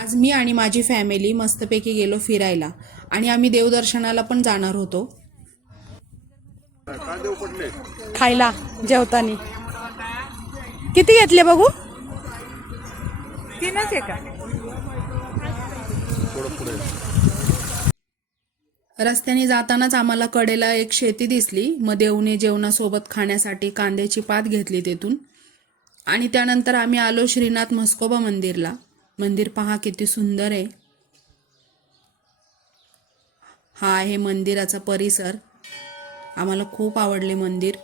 आज मी आणि माझी फॅमिली मस्तपैकी गेलो फिरायला आणि आम्ही देवदर्शनाला पण जाणार होतो. खायला जेवतानी किती घेतले बघू? 3च आहे का? रस्त्याने जातानाच आम्हाला कडेला एक शेती दिसली. मग देवने जेवणासोबत खाण्यासाठी कांद्याची पात घेतली तेथून. आणि त्यानंतर आम्ही आलो श्रीनाथ म्हस्कोबा मंदिरला. मंदिर पहा किती सुंदर आहे. हा आहे मंदिराचा परिसर. आम्हाला खूप आवडले मंदिर.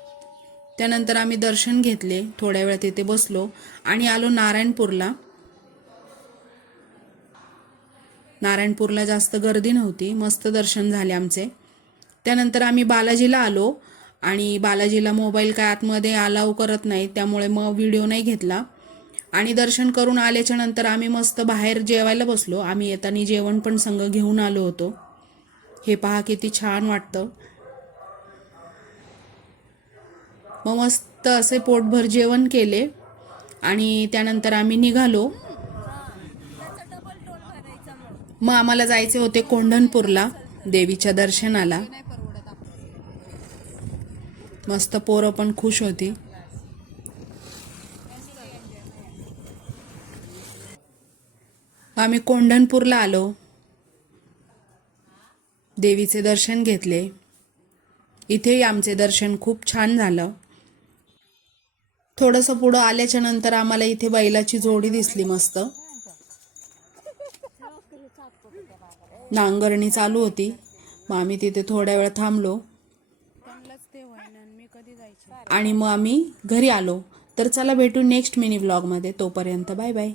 त्यानंतर आम्ही दर्शन घेतले, थोड्या वेळ तिथे बसलो आणि आलो नारायणपूरला. नारायणपूरला जास्त गर्दी नव्हती, मस्त दर्शन झाले आमचे. त्यानंतर आम्ही बालाजीला आलो आणि बालाजीला मोबाईल काय आतमध्ये अलाउ करत नाही, त्यामुळे मग व्हिडिओ नाही घेतला. आणि दर्शन करून आल्याच्या नंतर आम्ही मस्त बाहेर जेवायला बसलो. आम्ही येताना जेवण पण संग घेऊन आलो होतो. हे पहा किती छान वाटतं. मग मस्त असे पोटभर जेवण केले आणि त्यानंतर आम्ही निघालो. मग आम्हाला जायचे होते कोंढणपूरला देवीच्या दर्शनाला. मस्त पोरं पण खुश होती. आम्ही कोंढणपूरला आलो, देवीचे दर्शन घेतले. इथेही आमचे दर्शन खूप छान झालं. थोडंसं पुढं आल्याच्या नंतर आम्हाला इथे बैलाची जोडी दिसली मस्त. नांगरणी चालू होती. मग आम्ही तिथे थोड्या वेळ थांबलो आणि मग आम्ही घरी आलो. तर चला भेटू नेक्स्ट मिनी व्लॉगमध्ये. तोपर्यंत बाय बाय.